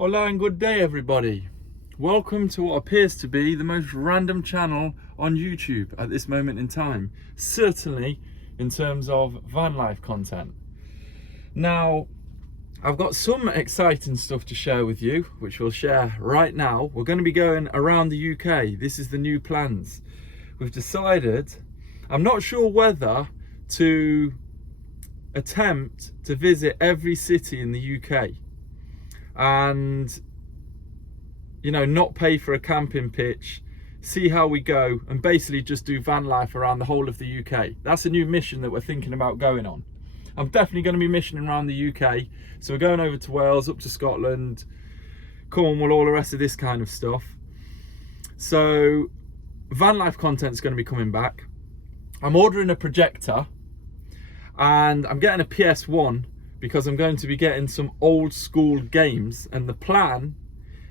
Hola and good day everybody. Welcome to what appears to be the most random channel on YouTube at this moment in time. Certainly in terms of van life content. Now, I've got some exciting stuff to share with you, which we'll share right now. We're going to be going around the UK. This is the new plans. We've decided, I'm not sure whether to attempt to visit every city in the UK and, you know, not pay for a camping pitch, see how we go, and basically just do van life around the whole of the UK. That's a new mission that we're thinking about going on. I'm definitely going to be missioning around the UK, so we're going over to Wales, up to Scotland, Cornwall, all the rest of this kind of stuff. So van life content's going to be coming back. I'm ordering a projector and I'm getting a PS1 because I'm going to be getting some old school games, and the plan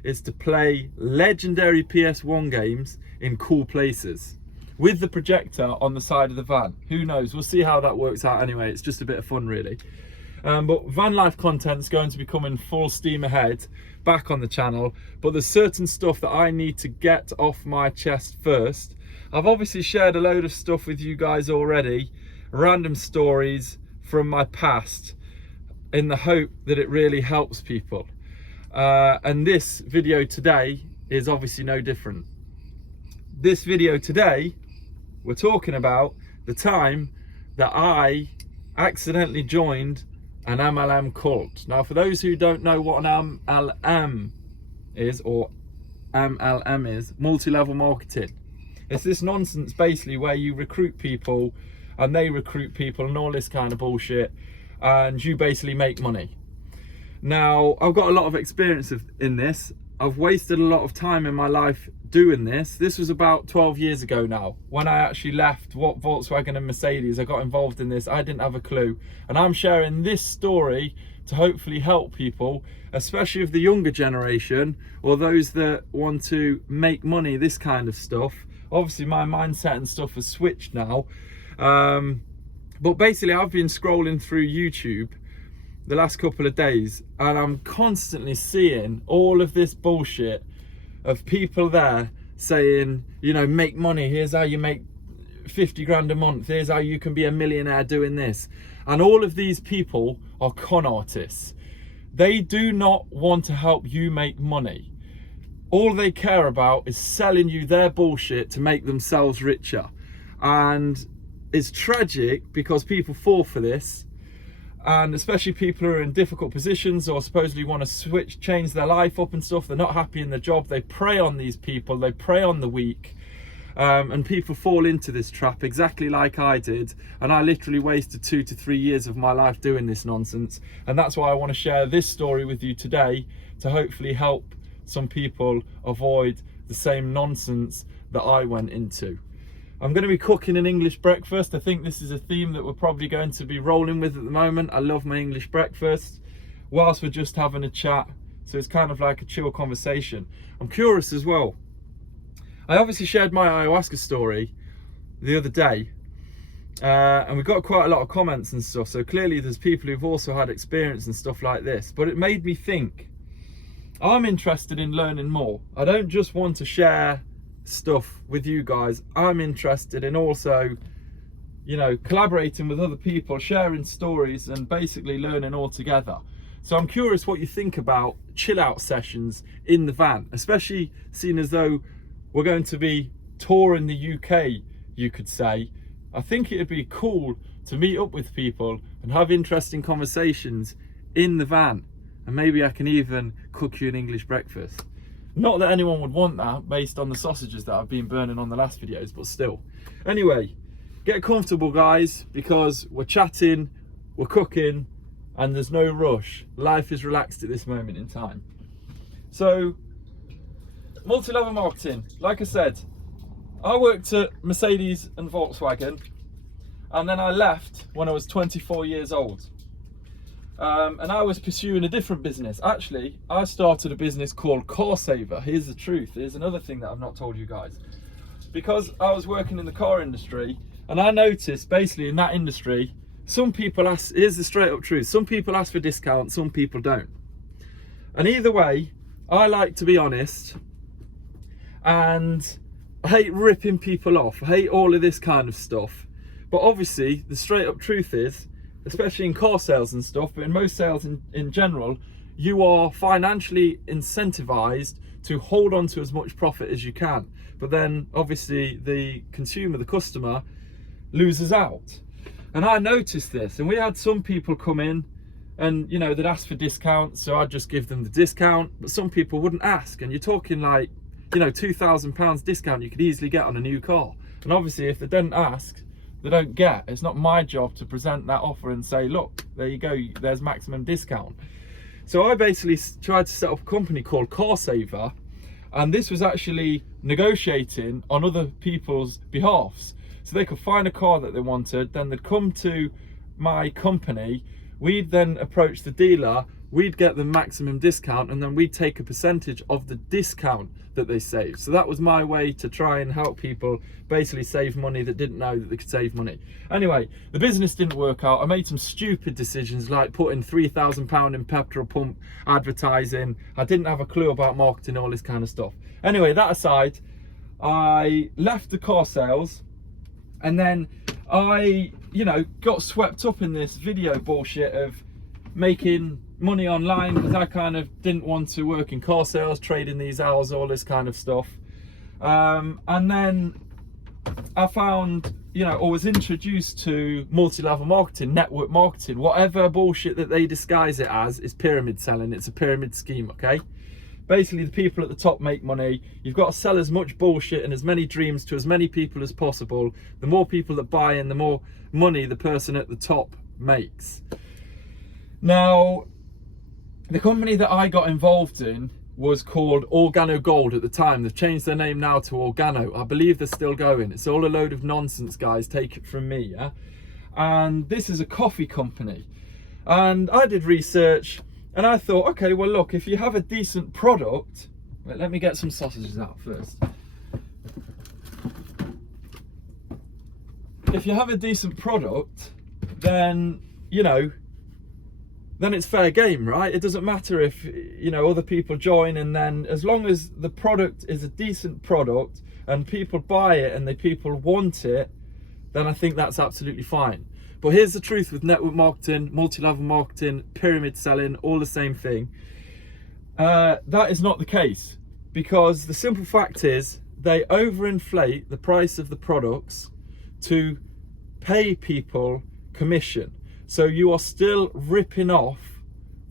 is to play legendary PS1 games in cool places with the projector on the side of the van. Who knows, we'll see how that works out anyway. It's just a bit of fun really. But van life content's going to be coming full steam ahead back on the channel, but there's certain stuff that I need to get off my chest first. I've obviously shared a load of stuff with you guys already, random stories from my past, in the hope that it really helps people. And this video today is obviously no different. This video today, we're talking about the time that I accidentally joined an MLM cult. Now, for those who don't know what an MLM is, or MLM is, multi-level marketing. It's this nonsense basically where you recruit people and they recruit people and all this kind of bullshit, and you basically make money. Now, I've got a lot of experience in this. I've wasted a lot of time in my life doing this. This was about 12 years ago now, when I actually left what Volkswagen and Mercedes. I got involved in this. I didn't have a clue. And I'm sharing this story to hopefully help people, especially of the younger generation, or those that want to make money, this kind of stuff. Obviously, my mindset and stuff has switched now. But basically, I've been scrolling through YouTube the last couple of days, and I'm constantly seeing all of this bullshit of people there saying, you know, make money, here's how you make 50 grand a month, here's how you can be a millionaire doing this. And all of these people are con artists. They do not want to help you make money. All they care about is selling you their bullshit to make themselves richer. And it's tragic because people fall for this, and especially people who are in difficult positions or supposedly want to change their life up and stuff. They're not happy in their job. They prey on these people, they prey on the weak, and people fall into this trap exactly like I did. And I literally wasted 2 to 3 years of my life doing this nonsense, and that's why I want to share this story with you today, to hopefully help some people avoid the same nonsense that I went into. I'm going to be cooking an English breakfast. I think this is a theme that we're probably going to be rolling with at the moment. I love my English breakfast whilst we're just having a chat. So it's kind of like a chill conversation. I'm curious as well. I obviously shared my ayahuasca story the other day, and we got quite a lot of comments and stuff. So clearly there's people who've also had experience and stuff like this. But it made me think, I'm interested in learning more. I don't just want to share stuff with you guys. I'm interested in also, you know, collaborating with other people, sharing stories, and basically learning all together. So I'm curious what you think about chill out sessions in the van, especially seeing as though we're going to be touring the UK, you could say. I think it'd be cool to meet up with people and have interesting conversations in the van, and maybe I can even cook you an English breakfast. Not that anyone would want that based on the sausages that I've been burning on the last videos, but still. Anyway, get comfortable guys, because we're chatting, we're cooking, and there's no rush. Life is relaxed at this moment in time. So, multi-level marketing, like I said, I worked at Mercedes and Volkswagen, and then I left when I was 24 years old. And I was pursuing a different business. Actually, I started a business called Car Saver. Here's the truth. Here's another thing that I've not told you guys. Because I was working in the car industry, and I noticed basically in that industry, some people ask, here's the straight up truth, some people ask for discounts, some people don't. And either way, I like to be honest, and I hate ripping people off. I hate all of this kind of stuff. But obviously, the straight up truth is, especially in car sales and stuff, but in most sales in general, you are financially incentivized to hold on to as much profit as you can. But then obviously the consumer, the customer, loses out. And I noticed this, and we had some people come in and, you know, they'd ask for discounts, so I'd just give them the discount, but some people wouldn't ask. And you're talking like, you know, £2,000 discount you could easily get on a new car. And obviously if they didn't ask, they don't get. It's not my job to present that offer and say, look, there you go, there's maximum discount. So I basically tried to set up a company called Car Saver, and this was actually negotiating on other people's behalfs. So they could find a car that they wanted, then they'd come to my company, we'd then approach the dealer, we'd get the maximum discount, and then we'd take a percentage of the discount that they saved. So that was my way to try and help people basically save money that didn't know that they could save money. Anyway, the business didn't work out. I made some stupid decisions like putting £3,000 in petrol pump advertising. I didn't have a clue about marketing, all this kind of stuff. Anyway, that aside, I left the car sales, and then I, you know, got swept up in this video bullshit of making money online, because I kind of didn't want to work in car sales, trading these hours, all this kind of stuff. And then I found, you know, or was introduced to multi-level marketing, network marketing, whatever bullshit that they disguise it as is pyramid selling. It's a pyramid scheme, okay? Basically, the people at the top make money. You've got to sell as much bullshit and as many dreams to as many people as possible. The more people that buy in, the more money the person at the top makes. Now, the company that I got involved in was called Organo Gold at the time. They've changed their name now to Organo. I believe they're still going. It's all a load of nonsense, guys. Take it from me, yeah? And this is a coffee company. And I did research, and I thought, okay, well, look, if you have a decent product... Wait, let me get some sausages out first. If you have a decent product, then, you know, then it's fair game, right? It doesn't matter if, you know, other people join, and then as long as the product is a decent product and people buy it and the people want it, then I think that's absolutely fine. But here's the truth with network marketing, multi-level marketing, pyramid selling, all the same thing. That is not the case, because the simple fact is they overinflate the price of the products to pay people commission. So you are still ripping off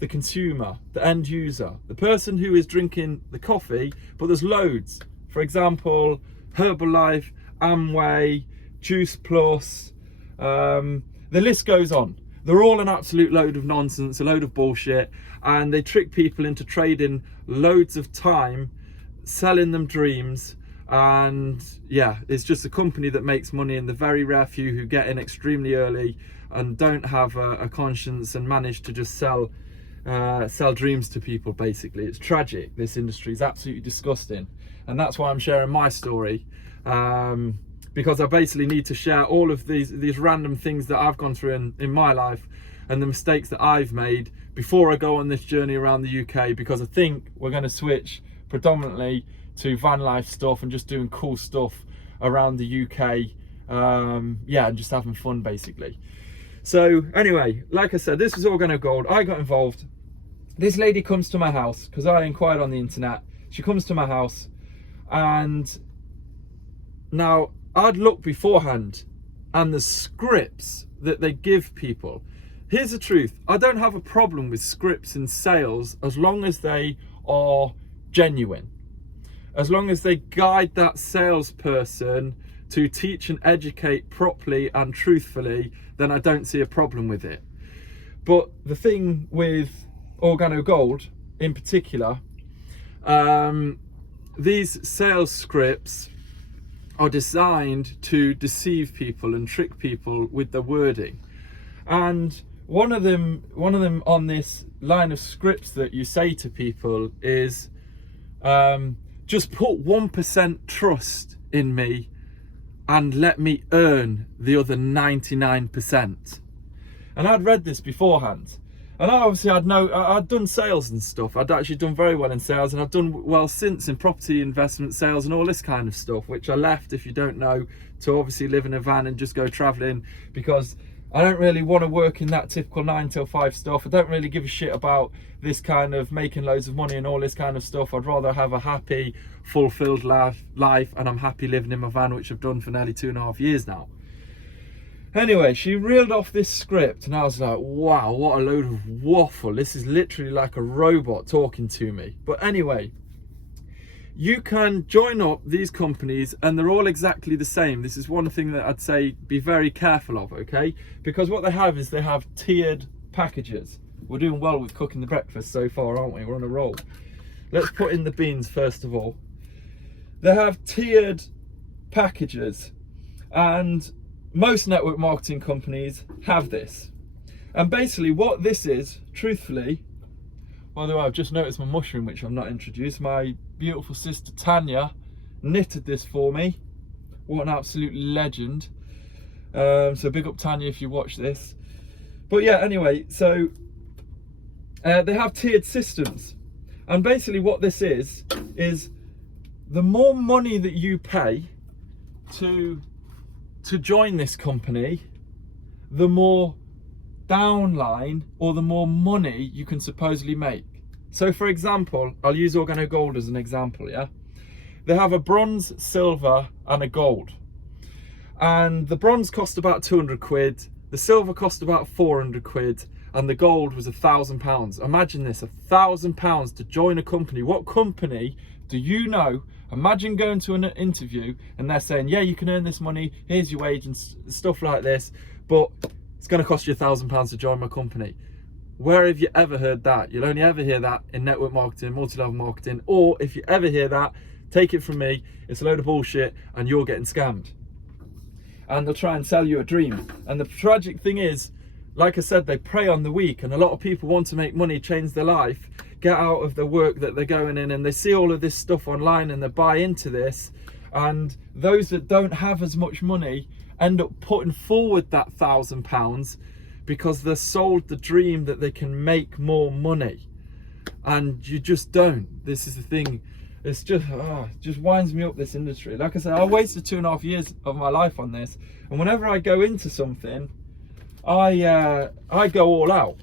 the consumer, the end user, the person who is drinking the coffee, but there's loads. For example, Herbalife, Amway, Juice Plus, the list goes on. They're all an absolute load of nonsense, a load of bullshit, and they trick people into trading loads of time, selling them dreams. And yeah, it's just a company that makes money, and the very rare few who get in extremely early and don't have a conscience and manage to just sell dreams to people. Basically, it's tragic. This industry is absolutely disgusting, and that's why I'm sharing my story, because I basically need to share all of these random things that I've gone through in my life and the mistakes that I've made before I go on this journey around the UK, because I think we're going to switch predominantly to van life stuff and just doing cool stuff around the UK, yeah, and just having fun basically. So anyway, like I said, this was Organo Gold. I got involved. This lady comes to my house because I inquired on the internet. She comes to my house, and now I'd look beforehand, and the scripts that they give people. Here's the truth. I don't have a problem with scripts in sales as long as they are genuine. As long as they guide that salesperson to teach and educate properly and truthfully, then I don't see a problem with it. But the thing with Organo Gold in particular, these sales scripts are designed to deceive people and trick people with the wording. And one of them on this line of scripts that you say to people is, just put 1% trust in me and let me earn the other 99%. And I'd read this beforehand, And I'd done sales and stuff. I'd actually done very well in sales, and I've done well since in property investment sales and all this kind of stuff, which I left, if you don't know, to obviously live in a van and just go traveling, because I don't really want to work in that typical 9 till 5 stuff. I don't really give a shit about this kind of making loads of money and all this kind of stuff. I'd rather have a happy, fulfilled life, and I'm happy living in my van, which I've done for nearly 2.5 years now. Anyway, she reeled off this script and I was like, wow, what a load of waffle. This is literally like a robot talking to me. But anyway, you can join up these companies and they're all exactly the same. This is one thing that I'd say be very careful of, okay? Because what they have is they have tiered packages. We're doing well with cooking the breakfast so far, aren't we? We're on a roll. Let's put in the beans first of all. They have tiered packages, and most network marketing companies have this. And basically what this is, truthfully, by the way, I've just noticed my mushroom, which I've not introduced. My beautiful sister Tanya knitted this for me. What an absolute legend. So big up Tanya if you watch this. But yeah, anyway, so they have tiered systems. And basically what this is the more money that you pay to join this company, the more downline or the more money you can supposedly make. So for example, I'll use Organo Gold as an example, yeah? They have a bronze, silver and a gold. And the bronze cost about 200 quid, the silver cost about 400 quid, and the gold was £1,000. Imagine this, £1,000 to join a company. What company do you know? Imagine going to an interview and they're saying, yeah, you can earn this money, here's your wage and stuff like this, but it's going to cost you £1,000 to join my company. Where have you ever heard that? You'll only ever hear that in network marketing, multi-level marketing, or if you ever hear that, take it from me, it's a load of bullshit and you're getting scammed. And they'll try and sell you a dream. And the tragic thing is, like I said, they prey on the weak, and a lot of people want to make money, change their life, get out of the work that they're going in, and they see all of this stuff online and they buy into this, and those that don't have as much money end up putting forward that £1,000 because they're sold the dream that they can make more money, and you just don't. This is the thing. It's just it just winds me up, this industry. Like I said, I wasted 2.5 years of my life on this, and whenever I go into something, I go all out.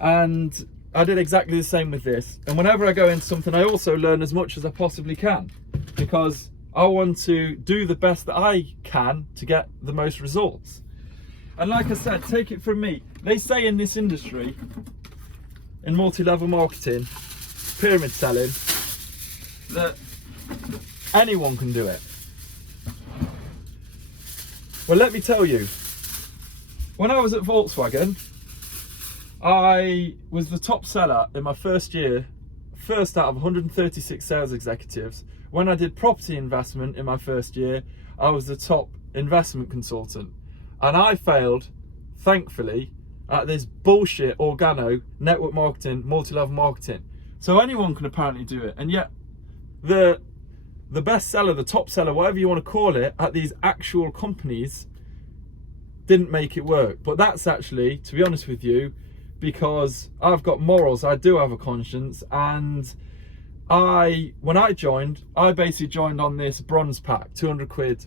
And I did exactly the same with this. And whenever I go into something, I also learn as much as I possibly can, because I want to do the best that I can to get the most results. And like I said, take it from me, they say in this industry, in multi-level marketing, pyramid selling, that anyone can do it. Well, let me tell you, when I was at Volkswagen, I was the top seller in my first year, first out of 136 sales executives. When I did property investment in my first year, I was the top investment consultant. And I failed, thankfully, at this bullshit organo, network marketing, multi-level marketing. So anyone can apparently do it. And yet the best seller, the top seller, whatever you want to call it, at these actual companies didn't make it work. But that's actually, to be honest with you, because I've got morals, I do have a conscience, and when I joined, I basically joined on this bronze pack, 200 quid.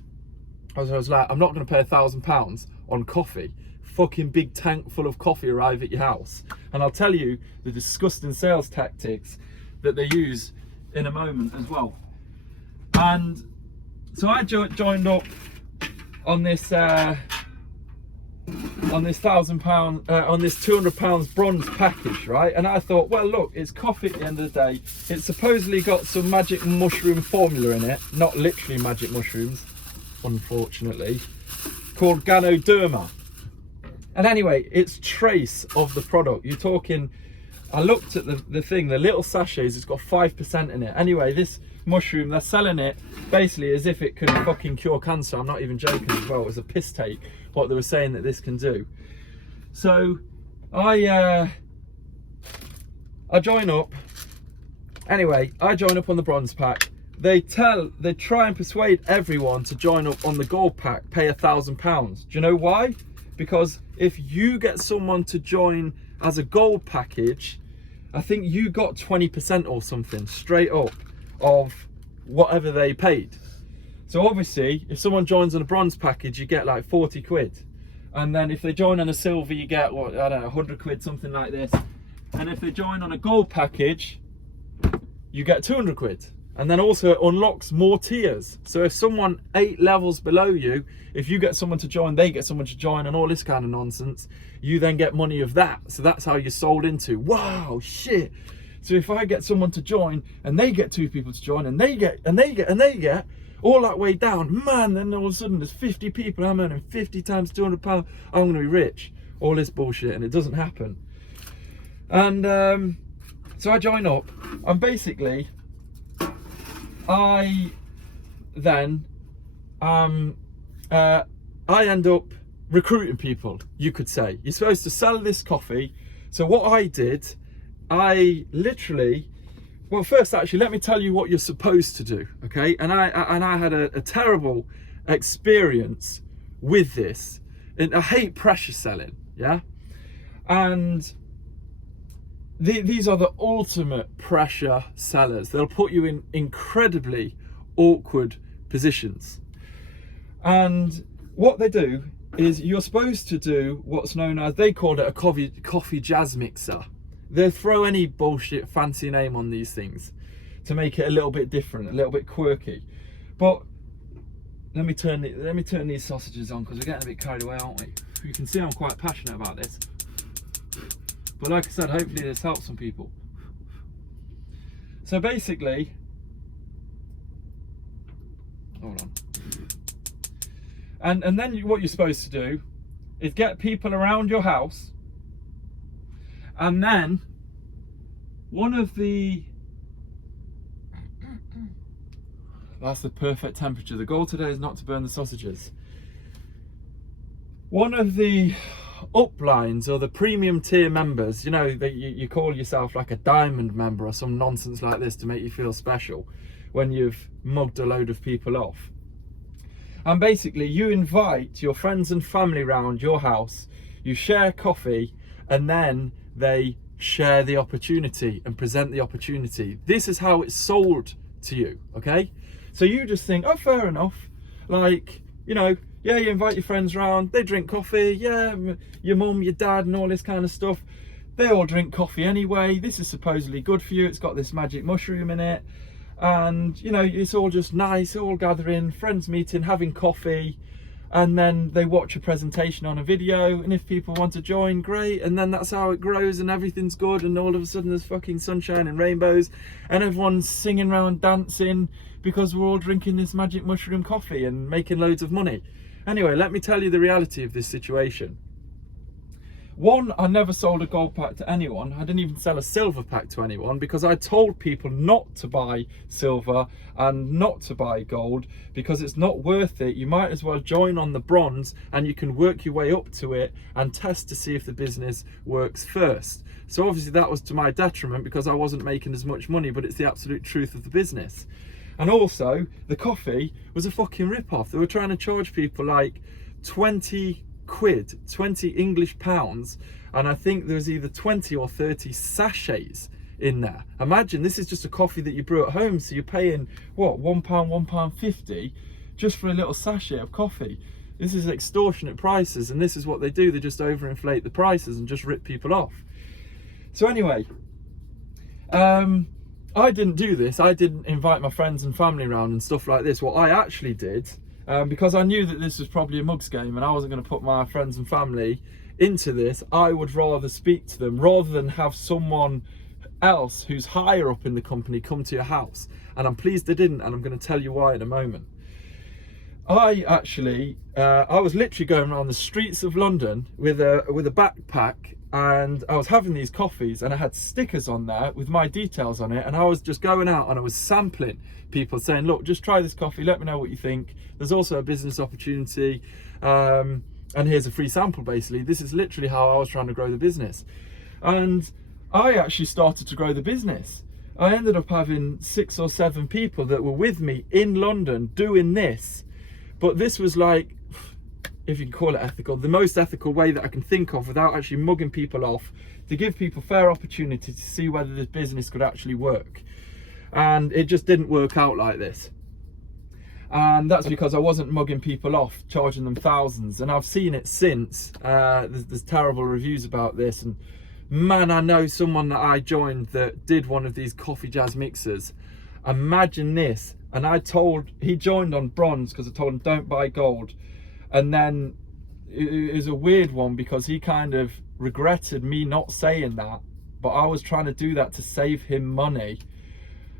I was like, I'm not going to pay £1,000 on coffee. Fucking big tank full of coffee arrive at your house. And I'll tell you the disgusting sales tactics that they use in a moment as well. And so I joined up on this £1,000 on this £200 bronze package, right? And I thought, well, look, it's coffee at the end of the day. It's supposedly got some magic mushroom formula in it, not literally magic mushrooms, unfortunately, called Ganoderma. And anyway, it's trace of the product. You're talking, I looked at the thing, the little sachets, it's got 5% in it. Anyway, this mushroom, they're selling it basically as if it can fucking cure cancer. I'm not even joking as well. It was a piss take what they were saying that this can do. So I join up. Anyway, I join up on the bronze pack. They try and persuade everyone to join up on the gold pack, pay £1,000. Do you know why? because if you get someone to join as a gold package, I think you got 20% or something straight up of whatever they paid. So obviously, if someone joins on a bronze package, you get like 40 quid. And then if they join on a silver, you get, what, I don't know, 100 quid, something like this. And if they join on a gold package, you get 200 quid. And then also it unlocks more tiers. So if someone 8 levels below you, if you get someone to join, they get someone to join, and all this kind of nonsense, you then get money of that. So that's how you're sold into. Wow, shit. So if I get someone to join, and they get 2 people to join, and they get, all that way down, man, then all of a sudden there's 50 people, I'm earning 50 times £200, I'm gonna be rich. All this bullshit, and it doesn't happen. And so I join up, and basically, I then I end up recruiting people, you could say. You're supposed to sell this coffee. So what I did, I literally, well, first actually let me tell you what you're supposed to do, okay? And I had a terrible experience with this, and I hate pressure selling, yeah? And these are the ultimate pressure sellers. They'll put you in incredibly awkward positions. And what they do is, you're supposed to do what's known as, they called it a coffee jazz mixer. They throw any bullshit fancy name on these things to make it a little bit different, a little bit quirky. But let me turn these sausages on, because we're getting a bit carried away, aren't we? You can see I'm quite passionate about this. But like I said, hopefully this helps some people. So basically, hold on. And then what you're supposed to do is get people around your house, and then one of the, that's the perfect temperature. The goal today is not to burn the sausages. One of the uplines, or the premium tier members, you know, that you call yourself like a diamond member or some nonsense like this to make you feel special when you've mugged a load of people off. And basically you invite your friends and family round your house, you share coffee, and then they share the opportunity and present the opportunity. This is how it's sold to you, okay? So you just think, oh, fair enough, like, you know, yeah, you invite your friends round, they drink coffee, yeah, your mum, your dad, and all this kind of stuff. They all drink coffee anyway. This is supposedly good for you. It's got this magic mushroom in it. And, you know, it's all just nice, all gathering, friends meeting, having coffee. And then they watch a presentation on a video. And if people want to join, great. And then that's how it grows, and everything's good. And all of a sudden there's fucking sunshine and rainbows. And everyone's singing around, dancing, because we're all drinking this magic mushroom coffee and making loads of money. Anyway, let me tell you the reality of this situation. One, I never sold a gold pack to anyone. I didn't even sell a silver pack to anyone, because I told people not to buy silver and not to buy gold, because it's not worth it. You might as well join on the bronze, and you can work your way up to it and test to see if the business works first. So obviously that was to my detriment, because I wasn't making as much money, but it's the absolute truth of the business. And also, the coffee was a fucking rip-off. They were trying to charge people like 20 quid, 20 English pounds, and I think there's either 20 or 30 sachets in there. Imagine, this is just a coffee that you brew at home, so you're paying, what, £1, £1.50 just for a little sachet of coffee. This is extortionate prices, and this is what they do. They just overinflate the prices and just rip people off. So anyway, I didn't do this. I didn't invite my friends and family around and stuff like this. What I actually did, because I knew that this was probably a mugs game and I wasn't going to put my friends and family into this, I would rather speak to them rather than have someone else who's higher up in the company come to your house. And I'm pleased they didn't, and I'm going to tell you why in a moment. I actually, I was literally going around the streets of London with a backpack, and I was having these coffees, and I had stickers on there with my details on it, and I was just going out and I was sampling people, saying, look, just try this coffee, let me know what you think. There's also a business opportunity, and here's a free sample. Basically, this is literally how I was trying to grow the business. And I actually started to grow the business. I ended up having 6 or 7 people that were with me in London doing this. But this was like, if you can call it ethical, the most ethical way that I can think of without actually mugging people off, to give people fair opportunity to see whether this business could actually work. And it just didn't work out like this. And that's because I wasn't mugging people off, charging them thousands. And I've seen it since. There's terrible reviews about this. And man, I know someone that I joined that did one of these coffee jazz mixers. Imagine this. And he joined on bronze because I told him don't buy gold. And then it was a weird one because he kind of regretted me not saying that, but I was trying to do that to save him money,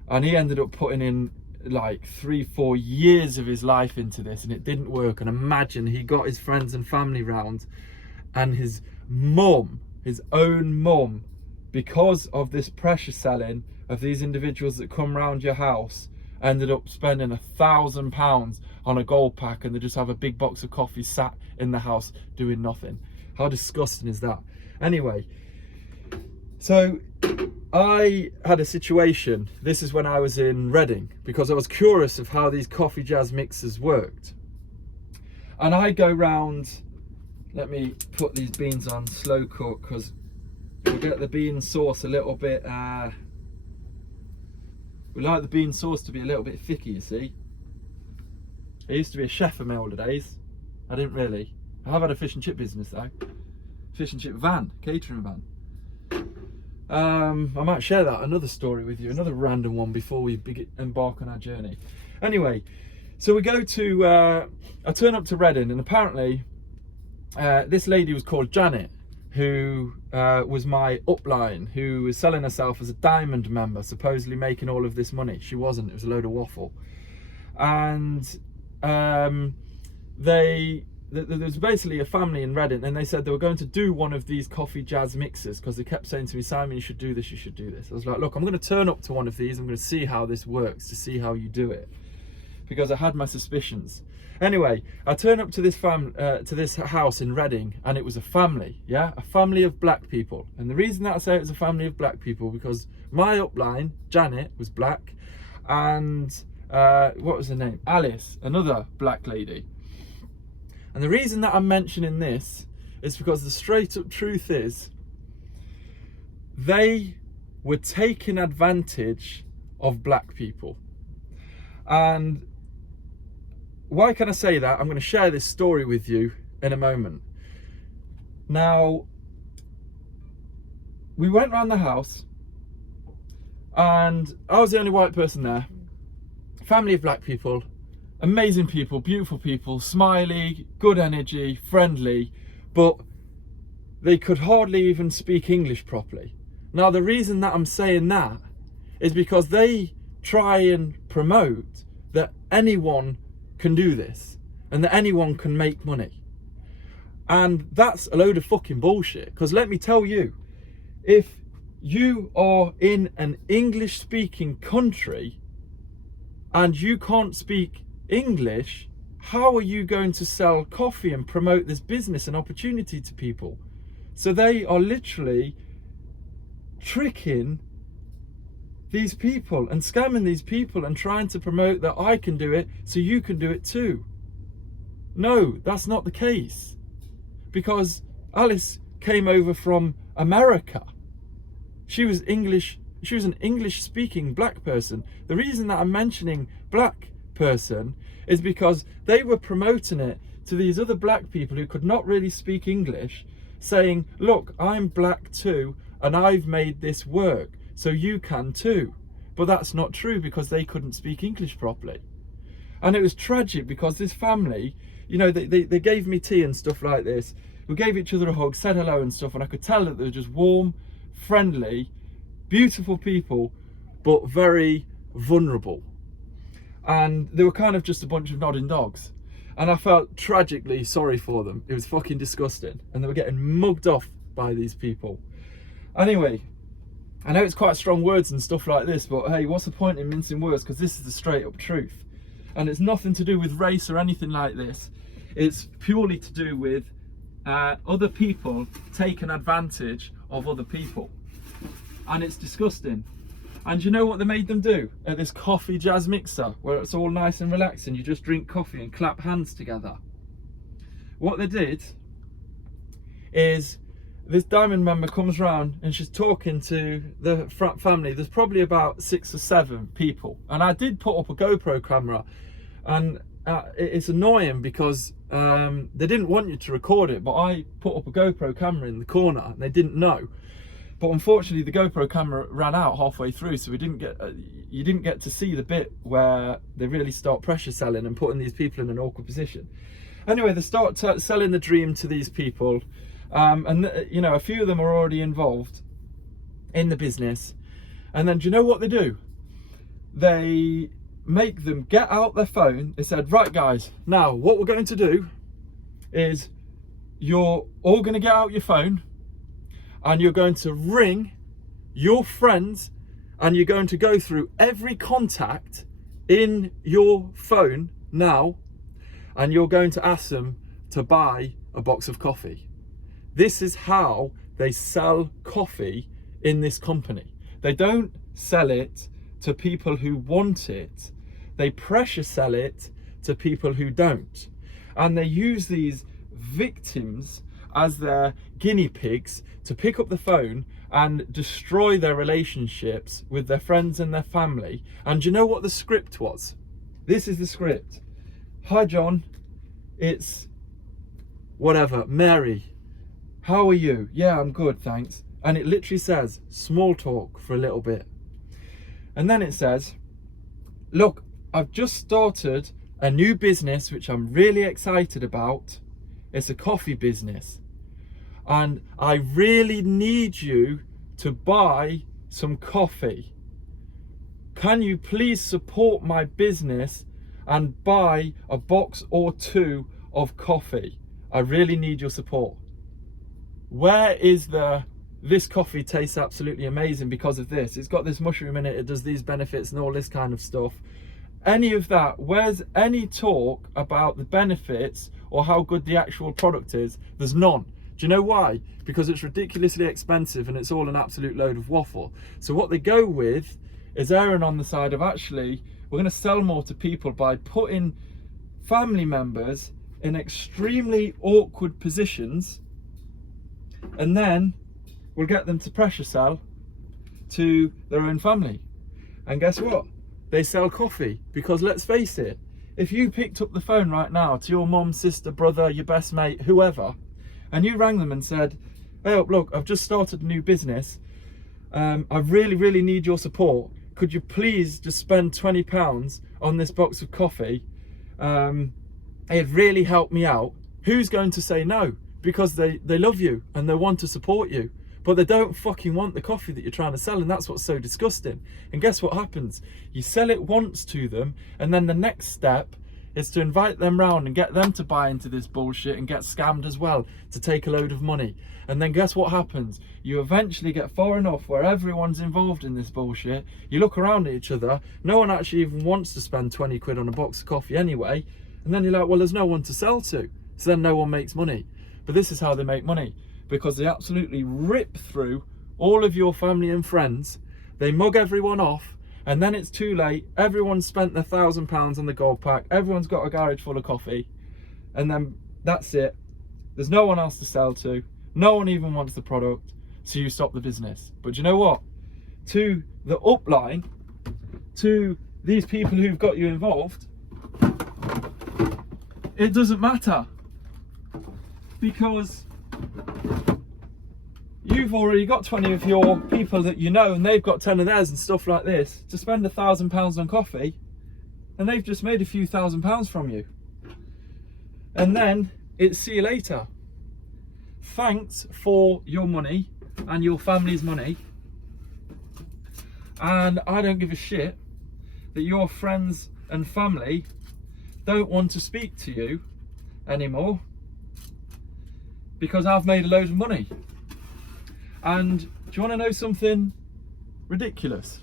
and he ended up putting in like 3-4 years of his life into this, and it didn't work. And imagine, he got his friends and family round, and his mum, his own mum, because of this pressure selling of these individuals that come round your house, ended up spending £1,000 on a gold pack, and they just have a big box of coffee sat in the house doing nothing. How disgusting is that? Anyway, so I had a situation. This is when I was in Reading, because I was curious of how these coffee jazz mixers worked. And I go round, let me put these beans on slow cook because we'll get the bean sauce a little bit, we like the bean sauce to be a little bit thicky, you see. I used to be a chef in my older days. I didn't really. I have had a fish and chip business though. Fish and chip van, catering van. I might share that, another story with you, another random one before we embark on our journey. Anyway, so we go to, I turn up to Reading, and apparently this lady was called Janet, who was my upline, who was selling herself as a diamond member, supposedly making all of this money. She wasn't, it was a load of waffle. And there's basically a family in Reading, and they said they were going to do one of these coffee jazz mixers because they kept saying to me, Simon, you should do this, you should do this. I was like, look, I'm going to turn up to one of these, I'm going to see how this works, to see how you do it, because I had my suspicions. Anyway, I turn up to this house in Reading, and it was a family, yeah, a family of black people. And the reason that I say it was a family of black people, because my upline, Janet, was black, and what was her name? Alice, another black lady. And the reason that I'm mentioning this is because the straight up truth is they were taking advantage of black people. And why can I say that? I'm going to share this story with you in a moment. Now, we went round the house, and I was the only white person there. Family of black people, amazing people, beautiful people, smiley, good energy, friendly, but they could hardly even speak English properly. Now, the reason that I'm saying that is because they try and promote that anyone can do this and that anyone can make money. And that's a load of fucking bullshit, because let me tell you, if you are in an English speaking country and you can't speak English, how are you going to sell coffee and promote this business and opportunity to people? So they are literally tricking these people and scamming these people and trying to promote that I can do it so you can do it too. No, that's not the case, because Alice came over from America. She was English. She was an English speaking black person. The reason that I'm mentioning black person is because they were promoting it to these other black people who could not really speak English, saying, look, I'm black too, and I've made this work, so you can too. But that's not true, because they couldn't speak English properly. And it was tragic, because this family, you know, they gave me tea and stuff like this. We gave each other a hug, said hello and stuff, and I could tell that they were just warm, friendly, beautiful people, but very vulnerable. And they were kind of just a bunch of nodding dogs. And I felt tragically sorry for them. It was fucking disgusting. And they were getting mugged off by these people. Anyway, I know it's quite strong words and stuff like this, but hey, what's the point in mincing words? Because this is the straight up truth. And it's nothing to do with race or anything like this. It's purely to do with other people taking advantage of other people. And it's disgusting. And you know what they made them do at this coffee jazz mixer, where it's all nice and relaxing, you just drink coffee and clap hands together? what they did is this diamond member comes round and she's talking to the family. There's probably about 6 or 7 people, and I did put up a GoPro camera, and it's annoying because they didn't want you to record it, but I put up a GoPro camera in the corner and they didn't know. But unfortunately the GoPro camera ran out halfway through, so we didn't get you didn't get to see the bit where they really start pressure selling and putting these people in an awkward position. Anyway, they start selling the dream to these people, and you know, a few of them are already involved in the business. And then do you know what they do? They make them get out their phone. They said, right guys, now what we're going to do is you're all going to get out your phone and you're going to ring your friends, and you're going to go through every contact in your phone now, and you're going to ask them to buy a box of coffee. This is how they sell coffee in this company. They don't sell it to people who want it. They pressure sell it to people who don't. And they use these victims as their guinea pigs to pick up the phone and destroy their relationships with their friends and their family. And you know what the script was? This is the script. Hi John, it's whatever, Mary. How are you? Yeah, I'm good, thanks. And it literally says small talk for a little bit. And then it says, look, I've just started a new business which I'm really excited about. It's a coffee business, and I really need you to buy some coffee. Can you please support my business and buy a box or 2 of coffee? I really need your support. Where is this coffee tastes absolutely amazing because of this. It's got this mushroom in it, it does these benefits and all this kind of stuff. Any of that, where's any talk about the benefits or how good the actual product is? There's none. Do you know why? Because it's ridiculously expensive and it's all an absolute load of waffle. So what they go with is erring on the side of, actually, we're going to sell more to people by putting family members in extremely awkward positions, and then we'll get them to pressure sell to their own family. And guess what? They sell coffee, because let's face it, if you picked up the phone right now to your mum, sister, brother, your best mate, whoever, and you rang them and said, hey, look, I've just started a new business. I really need your support. Could you please just spend £20 on this box of coffee? It'd really help me out. Who's going to say no? Because they love you and they want to support you. But they don't fucking want the coffee that you're trying to sell, and that's what's so disgusting. And guess what happens? You sell it once to them, and then the next step is to invite them round and get them to buy into this bullshit and get scammed as well to take a load of money. And then guess what happens? You eventually get far enough where everyone's involved in this bullshit. You look around at each other, no one actually even wants to spend 20 quid on a box of coffee anyway. And then you're like, well, there's no one to sell to. So then no one makes money. But this is how they make money. Because they absolutely rip through all of your family and friends. They mug everyone off, and then it's too late. Everyone's spent their £1,000 on the gold pack. Everyone's got a garage full of coffee, and then that's it. There's no one else to sell to. No one even wants the product, so you stop the business. But you know what? To the upline, to these people who've got you involved, it doesn't matter, because you've already got 20 of your people that you know, and they've got 10 of theirs and stuff like this, to spend £1,000 on coffee, and they've just made a few £1,000s from you. And then it's see you later. Thanks for your money and your family's money, and I don't give a shit that your friends and family don't want to speak to you anymore, because I've made a load of money. And do you want to know something ridiculous?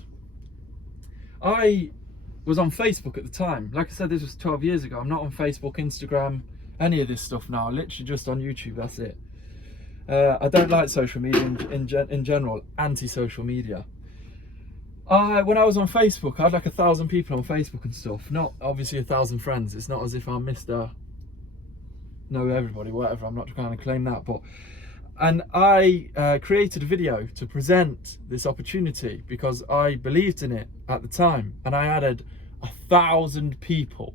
I was on Facebook at the time. Like I said, this was 12 years ago. I'm not on Facebook, Instagram, any of this stuff now. Literally just on YouTube, that's it. I don't like social media in general, anti-social media. When I was on Facebook, I had like 1,000 people on Facebook and stuff. Not obviously 1,000 friends. It's not as if I'm Mr. know everybody, whatever, I'm not trying to claim that, but and I created a video to present this opportunity because I believed in it at the time, and I added 1,000 people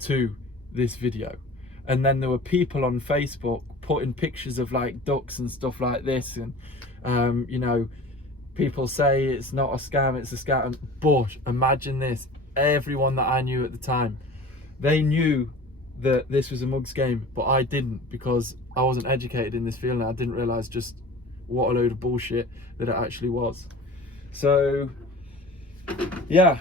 to this video. And then there were people on Facebook putting pictures of like ducks and stuff like this, and you know, people say it's not a scam, it's a scam. But imagine this, everyone that I knew at the time, they knew that this was a mugs game, but I didn't, because I wasn't educated in this field and I didn't realize just what a load of bullshit that it actually was. So yeah,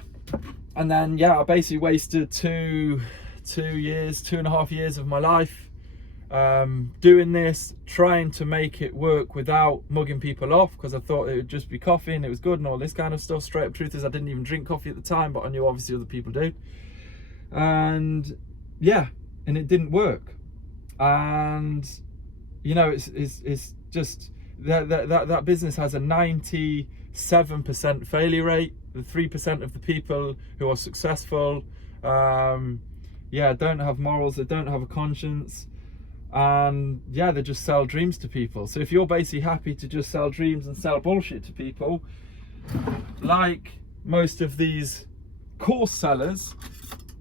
and then yeah, I basically wasted 2.5 years of my life doing this, trying to make it work without mugging people off, because I thought it would just be coffee and it was good and all this kind of stuff. Straight up truth is I didn't even drink coffee at the time, but I knew obviously other people do. And yeah, and it didn't work. And you know, it's just that business has a 97% failure rate. The 3% of the people who are successful, yeah, don't have morals, they don't have a conscience, and yeah, they just sell dreams to people. So if you're basically happy to just sell dreams and sell bullshit to people, like most of these course sellers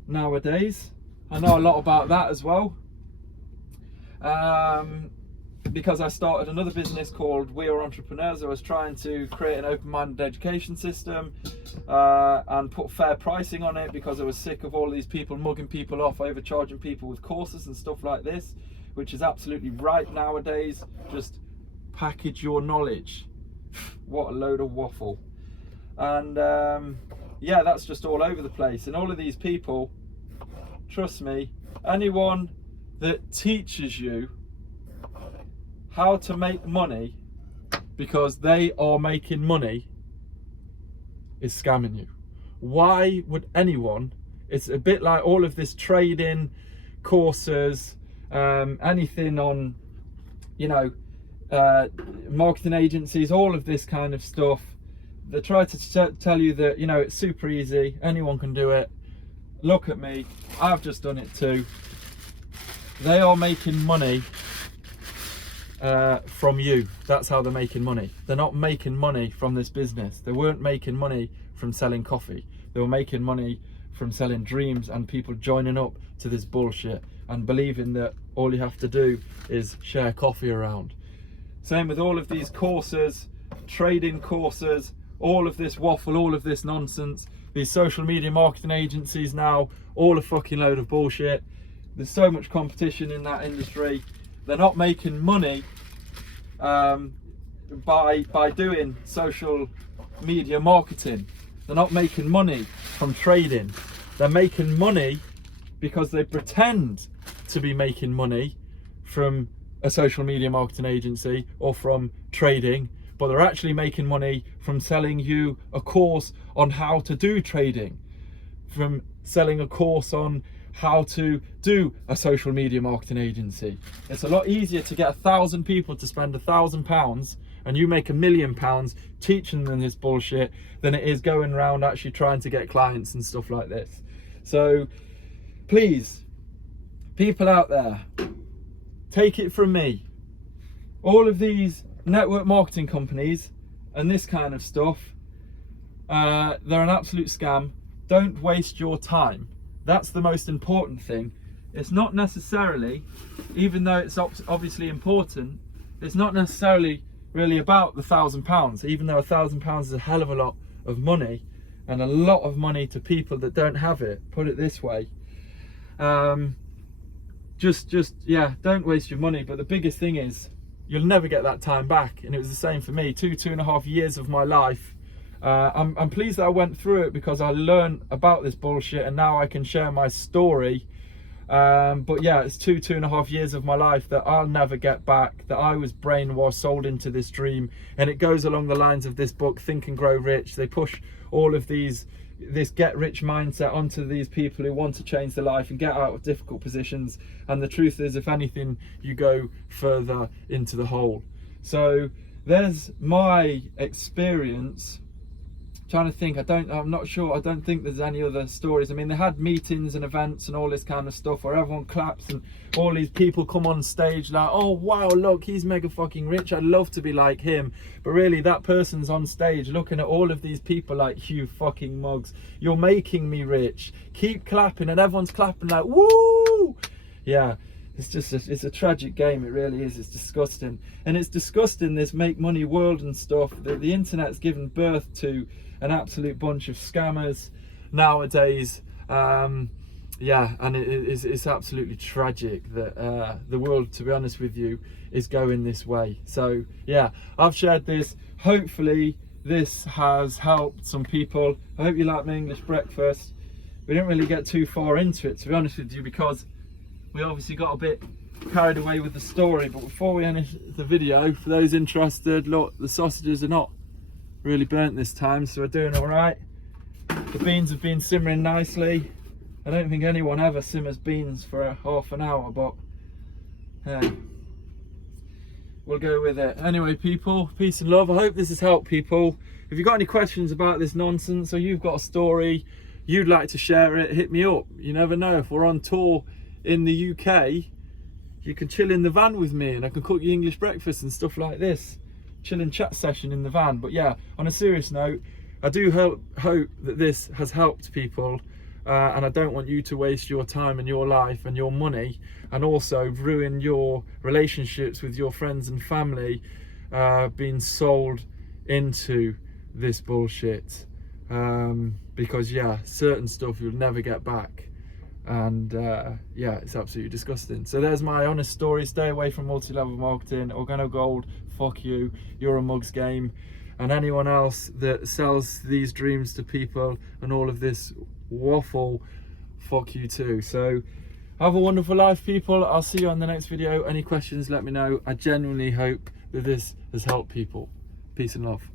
nowadays, I know a lot about that as well, because I started another business called We Are Entrepreneurs. I was trying to create an open-minded education system and put fair pricing on it, because I was sick of all these people mugging people off, overcharging people with courses and stuff like this, which is absolutely right nowadays. Just package your knowledge. What a load of waffle. And yeah, that's just all over the place. And all of these people, trust me, anyone that teaches you how to make money because they are making money is scamming you. Why would anyone? It's a bit like all of this trading courses, anything on, you know, marketing agencies, all of this kind of stuff. They try to tell you that, you know, it's super easy, anyone can do it. Look at me, I've just done it too. They are making money from you. That's how they're making money. They're not making money from this business. They weren't making money from selling coffee. They were making money from selling dreams and people joining up to this bullshit and believing that all you have to do is share coffee around. Same with all of these courses, trading courses, all of this waffle, all of this nonsense. These social media marketing agencies now, all a fucking load of bullshit. There's so much competition in that industry. They're not making money by doing social media marketing. They're not making money from trading. They're making money because they pretend to be making money from a social media marketing agency or from trading, but they're actually making money from selling you a course on how to do trading, from selling a course on how to do a social media marketing agency. It's a lot easier to get 1,000 people to spend £1,000 and you make £1 million teaching them this bullshit than it is going around actually trying to get clients and stuff like this. So please, people out there, take it from me. All of these network marketing companies and this kind of stuff, they're an absolute scam. Don't waste your time. That's the most important thing. It's not necessarily, even though it's obviously important, it's not necessarily really about the £1,000, even though £1,000 is a hell of a lot of money and a lot of money to people that don't have it. Put it this way. Yeah, don't waste your money. But the biggest thing is you'll never get that time back. And it was the same for me. 2.5 years of my life. I'm pleased that I went through it because I learned about this bullshit and now I can share my story. But yeah, it's 2.5 years of my life that I'll never get back, that I was brainwashed, sold into this dream. And it goes along the lines of this book, Think and Grow Rich. They push all of this get rich mindset onto these people who want to change their life and get out of difficult positions. And the truth is, if anything, you go further into the hole. So there's my experience trying to think. I'm not sure. I don't think there's any other stories. I mean, they had meetings and events and all this kind of stuff where everyone claps and all these people come on stage like, oh wow, look, he's mega fucking rich, I'd love to be like him. But really, that person's on stage looking at all of these people like, you fucking mugs, you're making me rich, keep clapping. And everyone's clapping like, woo. Yeah, it's just it's a tragic game. It really is. It's disgusting. And it's disgusting, this make money world and stuff. The internet's given birth to an absolute bunch of scammers nowadays. Yeah, and it's absolutely tragic that the world, to be honest with you, is going this way. So yeah, I've shared this. Hopefully this has helped some people. I hope you like my English breakfast. We didn't really get too far into it, to be honest with you, because we obviously got a bit carried away with the story. But before we end the video, for those interested, look, the sausages are not really burnt this time, so we're doing all right. The beans have been simmering nicely. I don't think anyone ever simmers beans for a half an hour, but hey, we'll go with it. Anyway, people, peace and love. I hope this has helped people. If you've got any questions about this nonsense, or you've got a story you'd like to share it, hit me up. You never know, if we're on tour in the UK, you can chill in the van with me and I can cook you English breakfast and stuff like this. Chilling chat session in the van. But yeah, on a serious note, I do hope that this has helped people, and I don't want you to waste your time and your life and your money, and also ruin your relationships with your friends and family, being sold into this bullshit. Because yeah, certain stuff you'll never get back, and yeah, it's absolutely disgusting. So there's my honest story. Stay away from multi-level marketing. Organo Gold, fuck you, you're a mugs game. And anyone else that sells these dreams to people and all of this waffle, fuck you too. So have a wonderful life, people. I'll see you on the next video. Any questions, let me know. I genuinely hope that this has helped people. Peace and love.